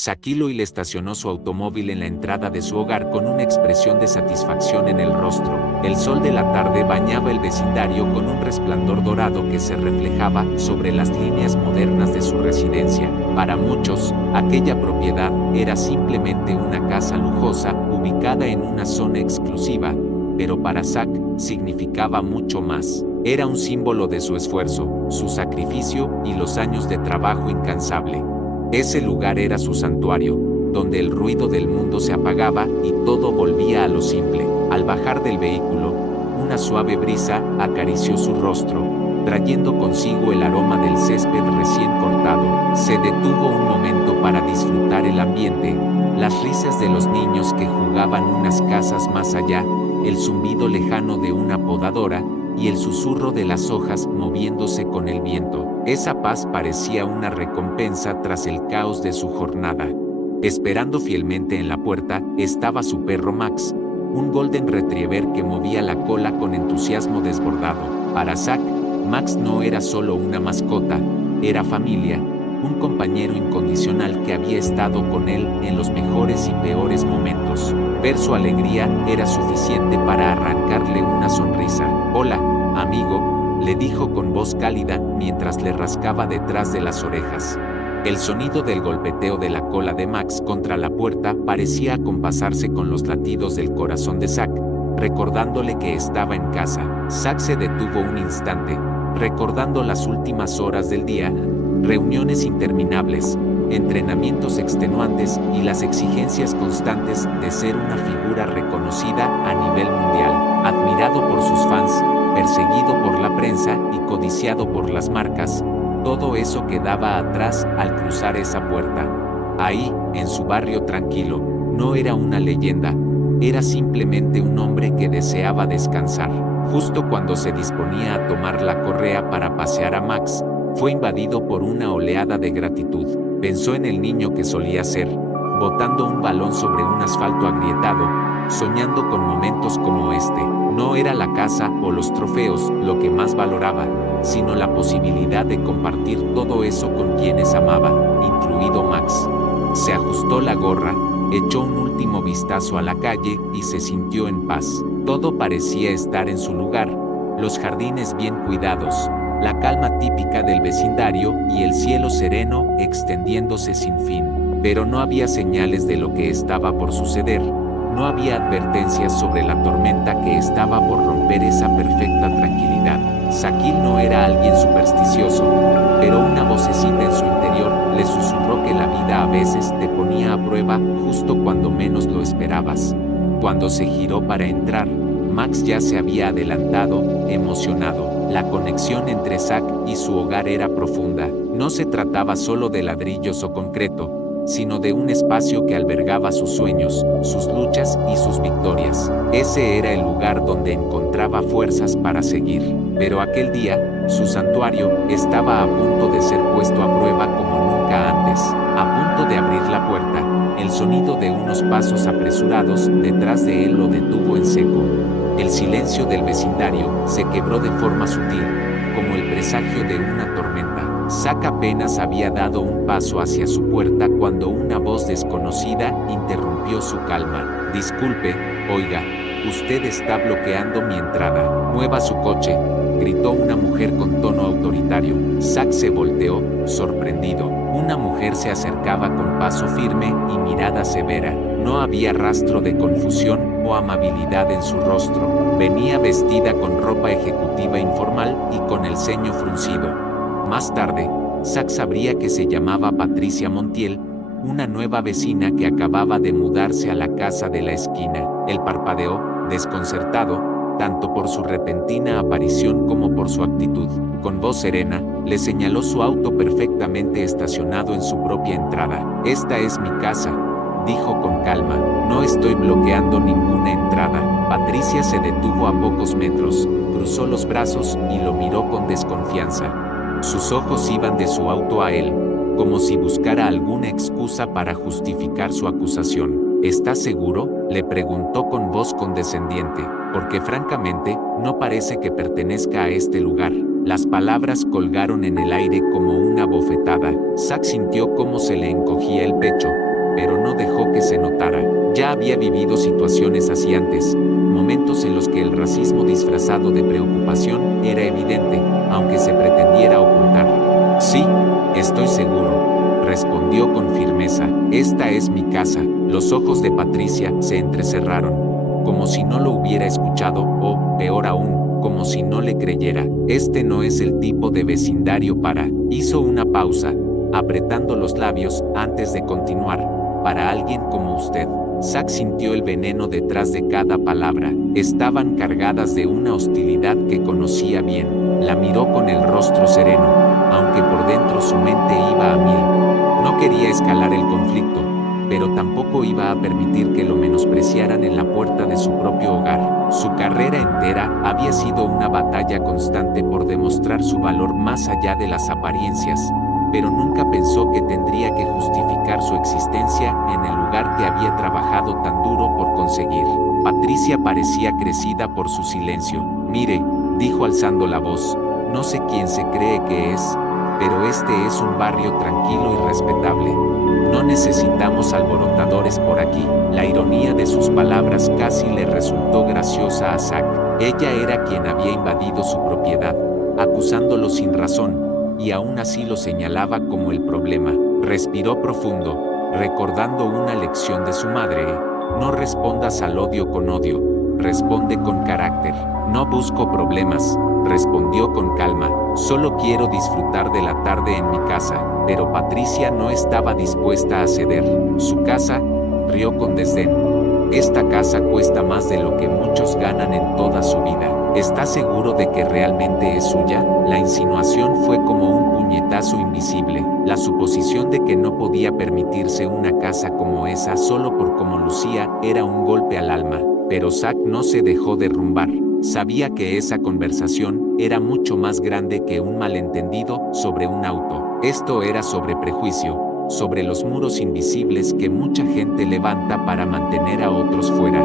Shaquille O'Neal estacionó su automóvil en la entrada de su hogar con una expresión de satisfacción en el rostro. El sol de la tarde bañaba el vecindario con un resplandor dorado que se reflejaba sobre las líneas modernas de su residencia. Para muchos, aquella propiedad era simplemente una casa lujosa ubicada en una zona exclusiva, pero para Zack significaba mucho más. Era un símbolo de su esfuerzo, su sacrificio y los años de trabajo incansable. Ese lugar era su santuario, donde el ruido del mundo se apagaba y todo volvía a lo simple. Al bajar del vehículo, una suave brisa acarició su rostro, trayendo consigo el aroma del césped recién cortado. Se detuvo un momento para disfrutar el ambiente, las risas de los niños que jugaban unas casas más allá, el zumbido lejano de una podadora, y el susurro de las hojas moviéndose con el viento. Esa paz parecía una recompensa tras el caos de su jornada. Esperando fielmente en la puerta estaba su perro Max, un golden retriever que movía la cola con entusiasmo desbordado. Para Zack, Max no era solo una mascota, era familia, un compañero incondicional que había estado con él en los mejores y peores momentos. Ver su alegría era suficiente para arrancarle una sonrisa. «Hola, amigo», le dijo con voz cálida mientras le rascaba detrás de las orejas. El sonido del golpeteo de la cola de Max contra la puerta parecía acompasarse con los latidos del corazón de Zack, recordándole que estaba en casa. Zack se detuvo un instante, recordando las últimas horas del día, reuniones interminables, entrenamientos extenuantes y las exigencias constantes de ser una figura reconocida a nivel mundial, admirado por sus fans, perseguido por la prensa y codiciado por las marcas. Todo eso quedaba atrás al cruzar esa puerta. Ahí, en su barrio tranquilo, no era una leyenda, era simplemente un hombre que deseaba descansar. Justo cuando se disponía a tomar la correa para pasear a Max, fue invadido por una oleada de gratitud. Pensó en el niño que solía ser, botando un balón sobre un asfalto agrietado, soñando con momentos como este. No era la casa o los trofeos lo que más valoraba, sino la posibilidad de compartir todo eso con quienes amaba, incluido Max. Se ajustó la gorra, echó un último vistazo a la calle y se sintió en paz. Todo parecía estar en su lugar, los jardines bien cuidados, la calma típica del vecindario y el cielo sereno extendiéndose sin fin. Pero no había señales de lo que estaba por suceder, no había advertencias sobre la tormenta que estaba por romper esa perfecta tranquilidad. Shaquille no era alguien supersticioso, pero una vocecita en su interior le susurró que la vida a veces te ponía a prueba justo cuando menos lo esperabas. Cuando se giró para entrar, Max ya se había adelantado, emocionado. La conexión entre Zack y su hogar era profunda. No se trataba solo de ladrillos o concreto, sino de un espacio que albergaba sus sueños, sus luchas y sus victorias. Ese era el lugar donde encontraba fuerzas para seguir. Pero aquel día, su santuario estaba a punto de ser puesto a prueba como nunca antes. A punto de abrir la puerta, el sonido de unos pasos apresurados detrás de él lo detuvo en seco. El silencio del vecindario se quebró de forma sutil, como el presagio de una tormenta. Zack apenas había dado un paso hacia su puerta cuando una voz desconocida interrumpió su calma. «Disculpe, oiga, usted está bloqueando mi entrada. Mueva su coche», gritó una mujer con tono autoritario. Zack se volteó, sorprendido. Una mujer se acercaba con paso firme y mirada severa. No había rastro de confusión o amabilidad en su rostro. Venía vestida con ropa ejecutiva informal y con el ceño fruncido. Más tarde, Zack sabría que se llamaba Patricia Montiel, una nueva vecina que acababa de mudarse a la casa de la esquina. Él parpadeó, desconcertado, tanto por su repentina aparición como por su actitud. Con voz serena, le señaló su auto perfectamente estacionado en su propia entrada. «Esta es mi casa», dijo con calma. «No estoy bloqueando ninguna entrada». Patricia se detuvo a pocos metros, cruzó los brazos y lo miró con desconfianza. Sus ojos iban de su auto a él, como si buscara alguna excusa para justificar su acusación. «¿Estás seguro?», le preguntó con voz condescendiente, «porque francamente, no parece que pertenezca a este lugar». Las palabras colgaron en el aire como una bofetada. Zack sintió cómo se le encogía el pecho, había vivido situaciones así antes, momentos en los que el racismo disfrazado de preocupación era evidente, aunque se pretendiera ocultar. Sí, estoy seguro, respondió con firmeza. Esta es mi casa. Los ojos de Patricia se entrecerraron, como si no lo hubiera escuchado, o, peor aún, como si no le creyera. Este no es el tipo de vecindario para... Hizo una pausa, apretando los labios antes de continuar. Para alguien como usted. Zack sintió el veneno detrás de cada palabra. Estaban cargadas de una hostilidad que conocía bien. La miró con el rostro sereno, aunque por dentro su mente iba a mil. No quería escalar el conflicto, pero tampoco iba a permitir que lo menospreciaran en la puerta de su propio hogar. Su carrera entera había sido una batalla constante por demostrar su valor más allá de las apariencias, pero nunca pensó que tendría que justificar su existencia en el lugar que había trabajado tan duro por conseguir. Patricia parecía crecida por su silencio. Mire, dijo alzando la voz, no sé quién se cree que es, pero este es un barrio tranquilo y respetable. No necesitamos alborotadores por aquí. La ironía de sus palabras casi le resultó graciosa a Zack. Ella era quien había invadido su propiedad, acusándolo sin razón, y aún así lo señalaba como el problema. Respiró profundo, recordando una lección de su madre. No respondas al odio con odio, responde con carácter. No busco problemas, respondió con calma. Solo quiero disfrutar de la tarde en mi casa. Pero Patricia no estaba dispuesta a ceder. Su casa, rió con desdén. Esta casa cuesta más de lo que muchos ganan en toda su vida. ¿Está seguro de que realmente es suya? La insinuación fue como un puñetazo invisible. La suposición de que no podía permitirse una casa como esa solo por cómo lucía era un golpe al alma. Pero Zack no se dejó derrumbar. Sabía que esa conversación era mucho más grande que un malentendido sobre un auto. Esto era sobre prejuicio, sobre los muros invisibles que mucha gente levanta para mantener a otros fuera.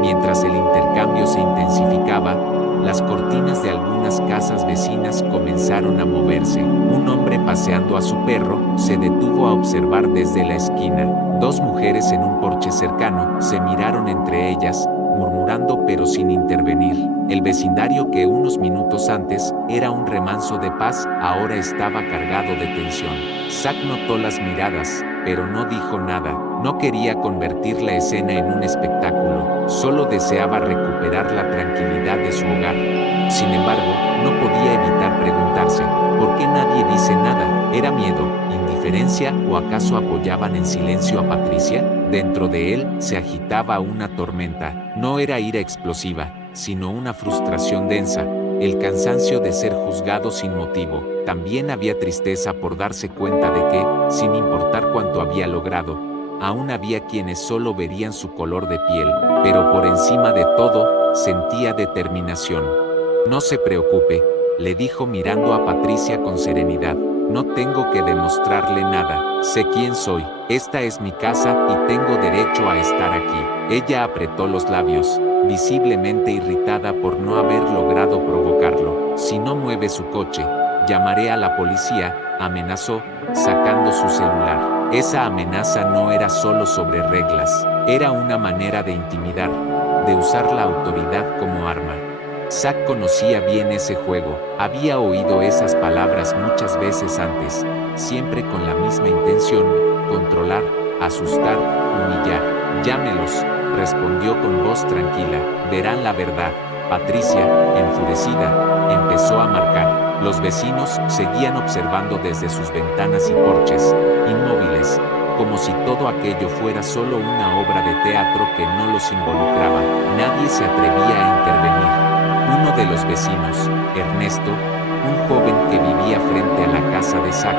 Mientras el intercambio se intensificaba, las cortinas de algunas casas vecinas comenzaron a moverse. Un hombre paseando a su perro se detuvo a observar desde la esquina. Dos mujeres en un porche cercano se miraron entre ellas, murmurando pero sin intervenir. El vecindario que unos minutos antes era un remanso de paz, ahora estaba cargado de tensión. Zack notó las miradas, pero no dijo nada. No quería convertir la escena en un espectáculo, solo deseaba recuperar la tranquilidad de su hogar. Sin embargo, no podía evitar preguntarse, ¿por qué nadie dice nada? ¿Era miedo, indiferencia o acaso apoyaban en silencio a Patricia? Dentro de él se agitaba una tormenta. No era ira explosiva, sino una frustración densa, el cansancio de ser juzgado sin motivo. También había tristeza por darse cuenta de que, sin importar cuánto había logrado, aún había quienes solo verían su color de piel, pero por encima de todo, sentía determinación. No se preocupe, le dijo mirando a Patricia con serenidad. No tengo que demostrarle nada, sé quién soy, esta es mi casa y tengo derecho a estar aquí. Ella apretó los labios, visiblemente irritada por no haber logrado provocarlo. Si no mueve su coche, llamaré a la policía, amenazó, sacando su celular. Esa amenaza no era solo sobre reglas, era una manera de intimidar, de usar la autoridad como arma. Zack conocía bien ese juego, había oído esas palabras muchas veces antes, siempre con la misma intención, controlar, asustar, humillar. Llámelos, respondió con voz tranquila, verán la verdad. Patricia, enfurecida, empezó a marcar. Los vecinos seguían observando desde sus ventanas y porches, inmóviles, como si todo aquello fuera solo una obra de teatro que no los involucraba. Nadie se atrevía a intervenir. Uno de los vecinos, Ernesto, un joven que vivía frente a la casa de Zack,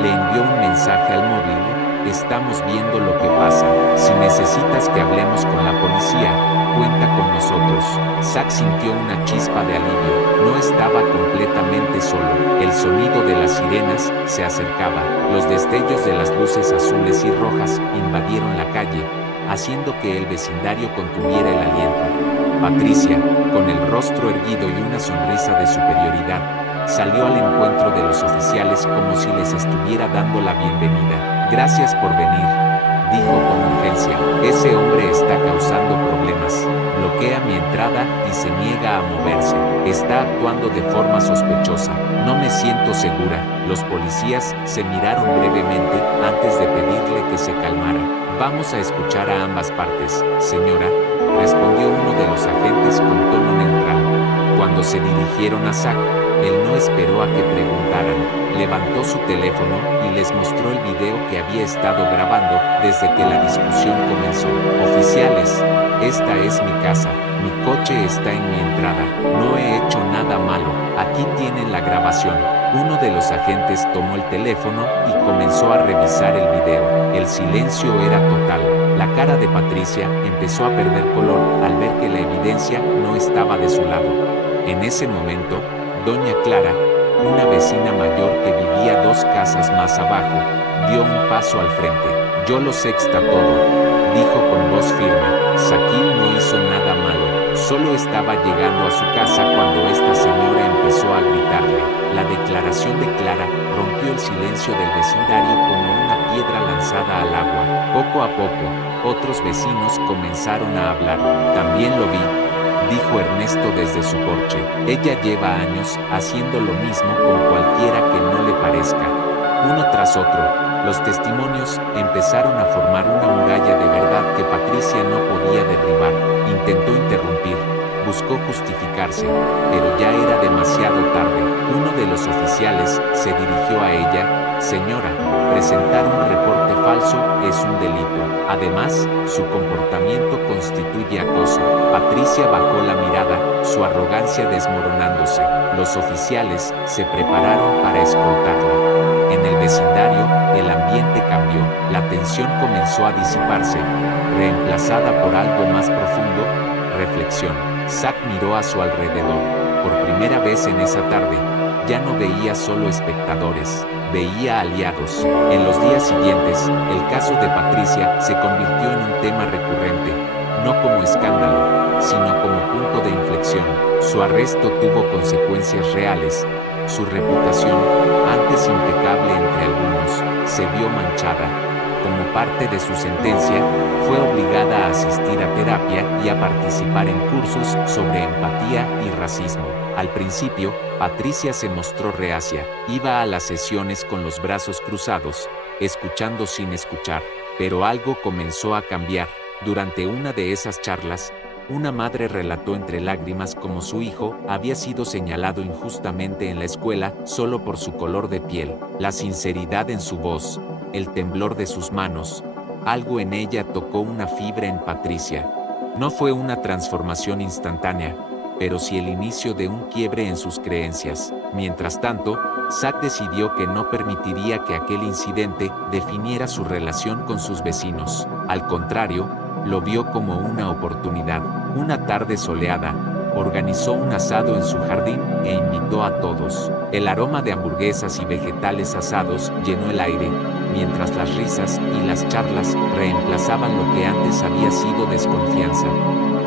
le envió un mensaje al móvil: estamos viendo lo que pasa. Si necesitas que hablemos con la policía, cuenta con nosotros. Zack sintió una chispa de alivio. No estaba completamente solo. El sonido de las sirenas se acercaba. Los destellos de las luces azules y rojas invadieron la calle, haciendo que el vecindario contuviera el aliento. Patricia, con el rostro erguido y una sonrisa de superioridad, salió al encuentro de los oficiales como si les estuviera dando la bienvenida. Gracias por venir, dijo con urgencia. Es Ese hombre está causando problemas. Bloquea mi entrada y se niega a moverse. Está actuando de forma sospechosa. No me siento segura. Los policías se miraron brevemente antes de pedirle que se calmara. Vamos a escuchar a ambas partes, señora, respondió uno de los agentes con tono neutral. Cuando se dirigieron a Zack, él no esperó a que preguntaran. Levantó su teléfono y les mostró el video que había estado grabando desde que la discusión comenzó. Oficiales, esta es mi casa. Mi coche está en mi entrada. No he hecho nada malo. Aquí tienen la grabación. Uno de los agentes tomó el teléfono y comenzó a revisar el video. El silencio era total. La cara de Patricia empezó a perder color al ver que la evidencia no estaba de su lado. En ese momento, doña Clara, una vecina mayor que vivía 2 casas más abajo, dio un paso al frente. Yo lo sé está todo, dijo con voz firme. Shaquille no hizo nada malo, solo estaba llegando a su casa cuando esta señora empezó a gritarle. La declaración de Clara rompió el silencio del vecindario como una piedra lanzada al agua. Poco a poco, otros vecinos comenzaron a hablar. También lo vi, dijo Ernesto desde su porche. Ella lleva años haciendo lo mismo con cualquiera que no le parezca. Uno tras otro, los testimonios empezaron a formar una muralla de verdad que Patricia no podía derribar. Intentó interrumpir, buscó justificarse, pero ya era demasiado tarde. Uno de los oficiales se dirigió a ella. Señora, presentar un reporte falso es un delito. Además, su comportamiento constituye acoso. Patricia bajó la mirada, su arrogancia desmoronándose. Los oficiales se prepararon para escoltarla. En el vecindario, el ambiente cambió. La tensión comenzó a disiparse, reemplazada por algo más profundo, reflexión. Zack miró a su alrededor. Por primera vez en esa tarde, ya no veía solo espectadores, veía aliados. En los días siguientes, el caso de Patricia se convirtió en un tema recurrente, no como escándalo, sino como punto de inflexión. Su arresto tuvo consecuencias reales. Su reputación, antes impecable entre algunos, se vio manchada. Como parte de su sentencia, fue obligada a asistir a terapia y a participar en cursos sobre empatía y racismo. Al principio, Patricia se mostró reacia, iba a las sesiones con los brazos cruzados, escuchando sin escuchar, pero algo comenzó a cambiar. Durante una de esas charlas, una madre relató entre lágrimas cómo su hijo había sido señalado injustamente en la escuela solo por su color de piel. La sinceridad en su voz, el temblor de sus manos, algo en ella tocó una fibra en Patricia. No fue una transformación instantánea, pero sí el inicio de un quiebre en sus creencias. Mientras tanto, Zack decidió que no permitiría que aquel incidente definiera su relación con sus vecinos. Al contrario, lo vio como una oportunidad. Una tarde soleada, organizó un asado en su jardín e invitó a todos. El aroma de hamburguesas y vegetales asados llenó el aire, mientras las risas y las charlas reemplazaban lo que antes había sido desconfianza.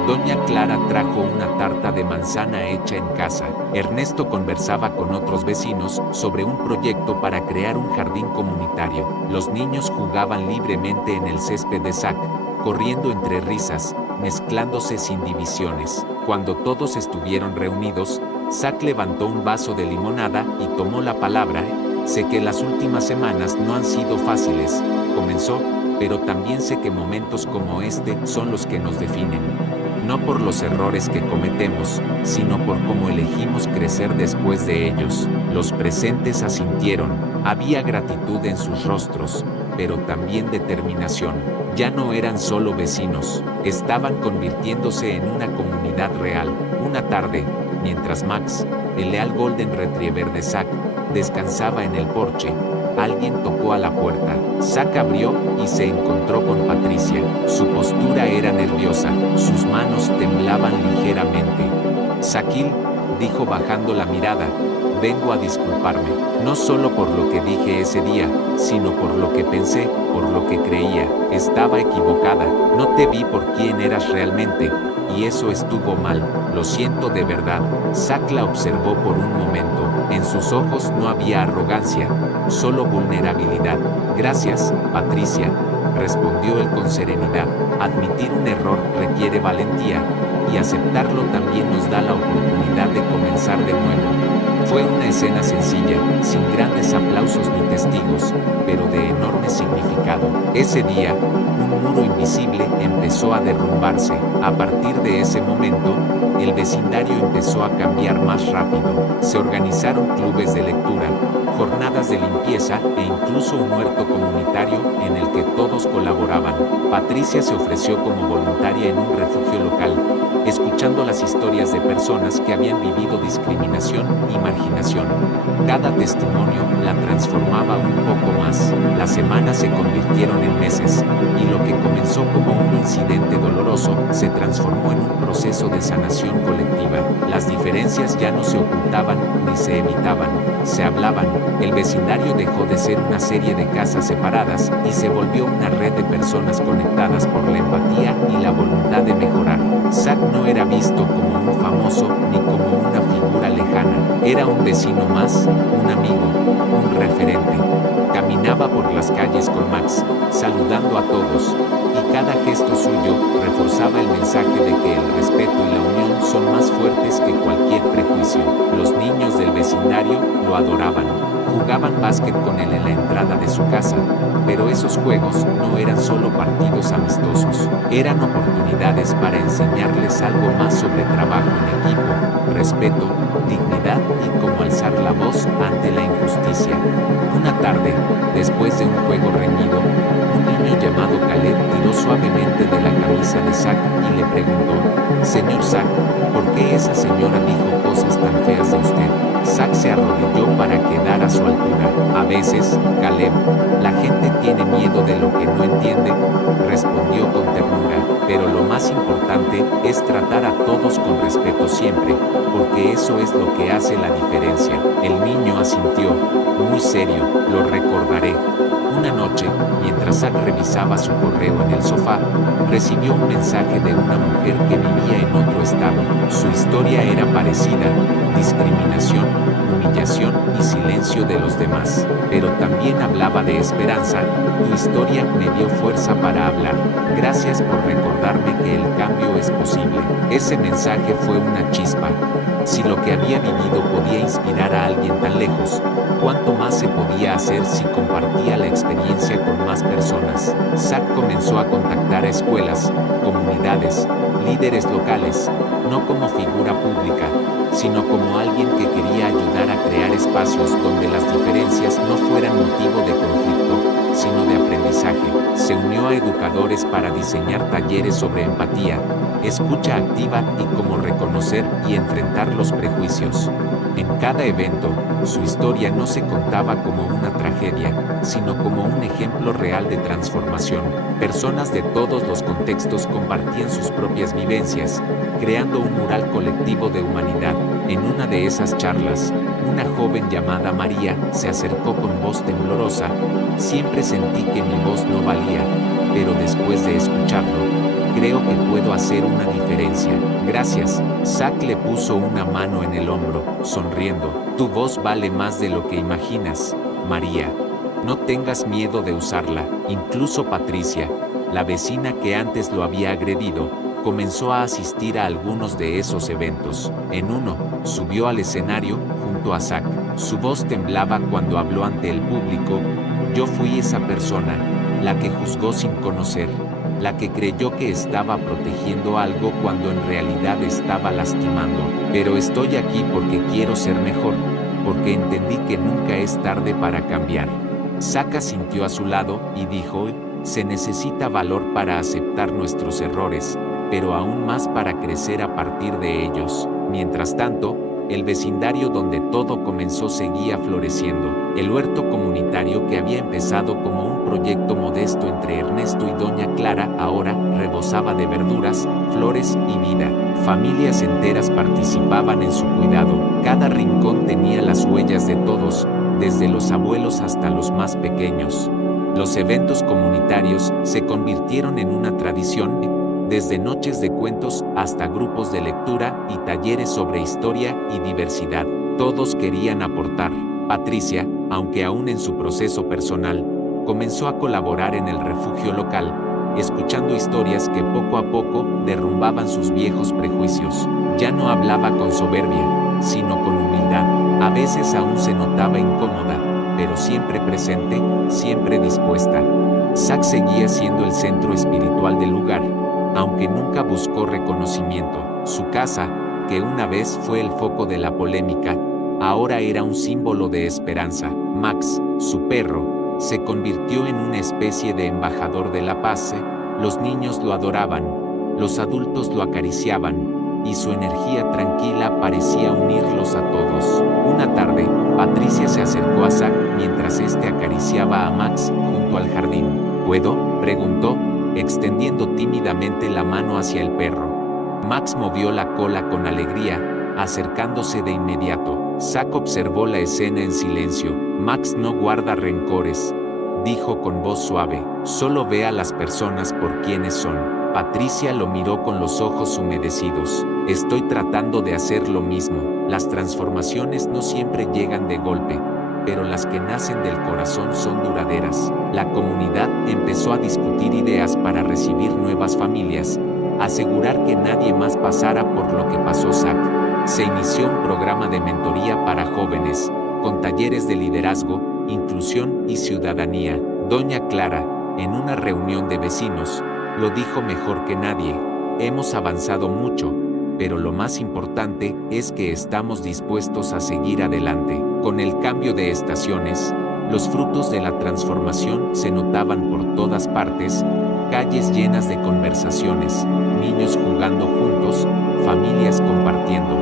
Doña Clara trajo una tarta de manzana hecha en casa. Ernesto conversaba con otros vecinos sobre un proyecto para crear un jardín comunitario. Los niños jugaban libremente en el césped de Zack, corriendo entre risas, mezclándose sin divisiones. Cuando todos estuvieron reunidos, Zack levantó un vaso de limonada y tomó la palabra. Sé que las últimas semanas no han sido fáciles, comenzó, pero también sé que momentos como este son los que nos definen. No por los errores que cometemos, sino por cómo elegimos crecer después de ellos. Los presentes asintieron, había gratitud en sus rostros, pero también determinación. Ya no eran solo vecinos, estaban convirtiéndose en una comunidad real. Una tarde, mientras Max, el leal Golden Retriever de Zack, descansaba en el porche, alguien tocó a la puerta. Zack abrió y se encontró con Patricia. Su postura era nerviosa, sus manos temblaban ligeramente. Shaquille, dijo bajando la mirada, vengo a disculparme, no solo por lo que dije ese día, sino por lo que pensé, por lo que creía. Estaba equivocada, no te vi por quién eras realmente, y eso estuvo mal, lo siento de verdad. Zack la observó por un momento, en sus ojos no había arrogancia, solo vulnerabilidad. Gracias, Patricia, respondió él con serenidad. Admitir un error requiere valentía, y aceptarlo también nos da la oportunidad de comenzar de nuevo. Fue una escena sencilla, sin grandes aplausos ni testigos, pero de enorme significado. Ese día, un muro invisible empezó a derrumbarse. A partir de ese momento, el vecindario empezó a cambiar más rápido. Se organizaron clubes de lectura, jornadas de limpieza e incluso un huerto comunitario en el que todos colaboraban. Patricia se ofreció como voluntaria en un refugio local, escuchando las historias de personas que habían vivido discriminación y marginación. Cada testimonio la transformaba un poco más. Las semanas se convirtieron en meses, y lo que comenzó como un incidente doloroso se transformó en un proceso de sanación colectiva. Las diferencias ya no se ocultaban ni se evitaban, se hablaban. El vecindario dejó de ser una serie de casas separadas y se volvió una red de personas conectadas por la empatía y la voluntad de mejorar. Zack no era visto como un famoso ni como una figura lejana. Era un vecino más, un amigo, un referente. Caminaba por las calles con Max, saludando a todos, y cada gesto suyo reforzaba el mensaje de que el respeto y la unión son más fuertes que cualquier prejuicio. Los niños del vecindario lo adoraban. Jugaban básquet con él en la entrada de su casa, pero esos juegos no eran solo partidos amistosos, eran oportunidades para enseñarles algo más sobre trabajo en equipo, respeto, dignidad y cómo alzar la voz ante la injusticia. Una tarde, después de un juego reñido, un niño llamado Caleb tiró suavemente de la camisa de Zack y le preguntó: «Señor Zack, ¿por qué esa señora dijo cosas tan feas de usted?». Zack se arrodilló para quedar a su altura. «A veces, Caleb, la gente tiene miedo de lo que no entiende», respondió con ternura, «pero lo más importante es tratar a todos con respeto siempre, porque eso es lo que hace la diferencia». El niño asintió, muy serio: «Lo recordaré». Una noche, mientras Zack revisaba su correo en el sofá, recibió un mensaje de una mujer que vivía en otro estado. Su historia era parecida: discriminación, humillación y silencio de los demás. Pero también hablaba de esperanza. «Tu historia me dio fuerza para hablar. Gracias por recordarme que el cambio es posible». Ese mensaje fue una chispa. Si lo que había vivido podía inspirar a alguien tan lejos, ¿cuánto más se podía hacer si compartía la experiencia con más personas? Zack comenzó a contactar a escuelas, comunidades, líderes locales, no como figura pública, sino como alguien que quería ayudar a crear espacios donde las diferencias no fueran motivo de conflicto, sino de aprendizaje. Se unió a educadores para diseñar talleres sobre empatía, escucha activa y cómo reconocer y enfrentar los prejuicios. En cada evento, su historia no se contaba como una tragedia, sino como un ejemplo real de transformación. Personas de todos los contextos compartían sus propias vivencias, creando un mural colectivo de humanidad. En una de esas charlas, una joven llamada María se acercó con voz temblorosa: «Siempre sentí que mi voz no valía, pero después de escucharlo, creo que puedo hacer una diferencia». «Gracias». Zack le puso una mano en el hombro, sonriendo. «Tu voz vale más de lo que imaginas, María. No tengas miedo de usarla». Incluso Patricia, la vecina que antes lo había agredido, comenzó a asistir a algunos de esos eventos. En uno, subió al escenario junto a Zack. Su voz temblaba cuando habló ante el público: «Yo fui esa persona, la que juzgó sin conocer, la que creyó que estaba protegiendo algo cuando en realidad estaba lastimando. Pero estoy aquí porque quiero ser mejor, porque entendí que nunca es tarde para cambiar». Zack asintió a su lado y dijo: «Se necesita valor para aceptar nuestros errores, pero aún más para crecer a partir de ellos». Mientras tanto, el vecindario donde todo comenzó seguía floreciendo. El huerto comunitario que había empezado como un proyecto modesto entre Ernesto y Doña Clara ahora rebosaba de verduras, flores y vida. Familias enteras participaban en su cuidado. Cada rincón tenía las huellas de todos, desde los abuelos hasta los más pequeños. Los eventos comunitarios se convirtieron en una tradición, desde noches de cuentos hasta grupos de lectura y talleres sobre historia y diversidad. Todos querían aportar. Patricia, aunque aún en su proceso personal, Comenzó a colaborar en el refugio local, escuchando historias que poco a poco derrumbaban sus viejos prejuicios. Ya no hablaba con soberbia, sino con humildad. A veces aún se notaba incómoda, pero siempre presente, siempre dispuesta. Zack seguía siendo el centro espiritual del lugar, aunque nunca buscó reconocimiento. Su casa, que una vez fue el foco de la polémica, ahora era un símbolo de esperanza. Max, su perro, se convirtió en una especie de embajador de la paz. Los niños lo adoraban, los adultos lo acariciaban, y su energía tranquila parecía unirlos a todos. Una tarde, Patricia se acercó a Zack mientras éste acariciaba a Max junto al jardín. ¿Puedo?, preguntó, extendiendo tímidamente la mano hacia el perro. Max movió la cola con alegría, acercándose de inmediato. Zack observó la escena en silencio. Max no guarda rencores, dijo con voz suave. Solo ve a las personas por quienes son. Patricia lo miró con los ojos humedecidos. Estoy tratando de hacer lo mismo. Las transformaciones no siempre llegan de golpe, pero las que nacen del corazón son duraderas. La comunidad empezó a discutir ideas para recibir nuevas familias, asegurar que nadie más pasara por lo que pasó Zack. Se inició un programa de mentoría para jóvenes, con talleres de liderazgo, inclusión y ciudadanía. Doña Clara, en una reunión de vecinos, lo dijo mejor que nadie. Hemos avanzado mucho, pero lo más importante es que estamos dispuestos a seguir adelante. Con el cambio de estaciones, los frutos de la transformación se notaban por todas partes: calles llenas de conversaciones, niños jugando juntos, familias compartiendo.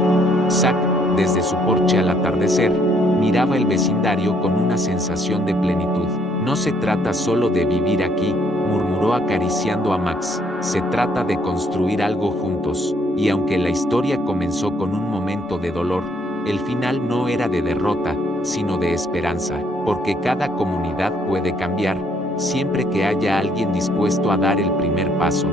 Zack, desde su porche al atardecer, miraba el vecindario con una sensación de plenitud. No se trata solo de vivir aquí, murmuró acariciando a Max. Se trata de construir algo juntos. Y aunque la historia comenzó con un momento de dolor, el final no era de derrota, sino de esperanza, porque cada comunidad puede cambiar, siempre que haya alguien dispuesto a dar el primer paso.